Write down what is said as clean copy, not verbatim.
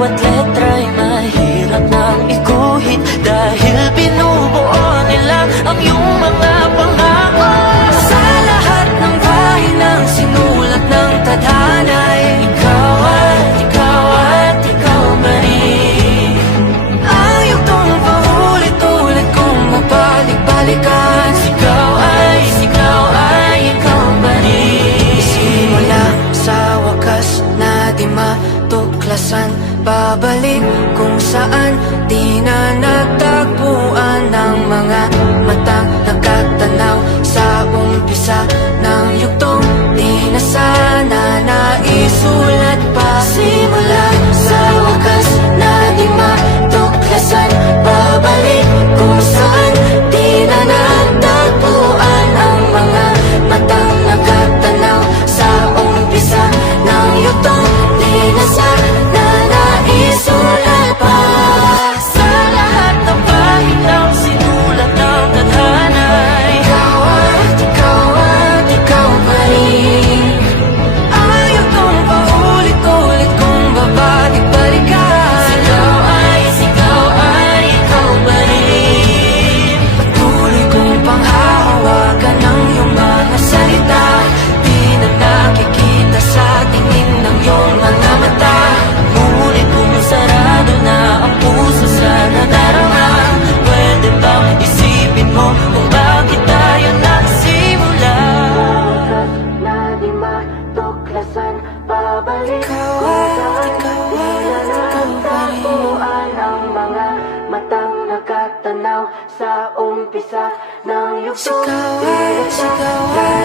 bawat letra'y mahirap nang iguhit, dahil binubuo nila ang iyong mga pangako. Sa lahat ng pahinang sinulat ng tadhana'y ikaw at ikaw pa rin. Ayaw tong paulit-ulit kong mabalik-balikan. Sigaw ay ikaw pa rin. Simula sa wakas na di matuklasan, babalik kung saan di na natagpuan ng mga matang nakatanaw sa umpisa ng yugtong di na sana naisulat pa. Simula sa wakas na di matuklasan, babalik kung saan di na natagpuan ang mga matang nakatanaw sa umpisa ng yugtong di na sana naisulat pa. Sa lahat ng pahinang sinulat ng tadhana, ikaw pa rin. Ayaw kong paulit-ulit kong babalik-balikan. Sigaw ay ikaw pa rin. Patuloy kong panghahawakan ng iyong mga salita, di na nakikita sa tingin ng iyong mga mata. Ngunit kung sarado na ang puso sa nadarama, pwede bang isipin mo kung bakit tayo nagsimula? Na di matuklasan, babalik ikaw pa rin. Ang mga matang nakatanaw sa umpisa ng yugto. Sigaw ay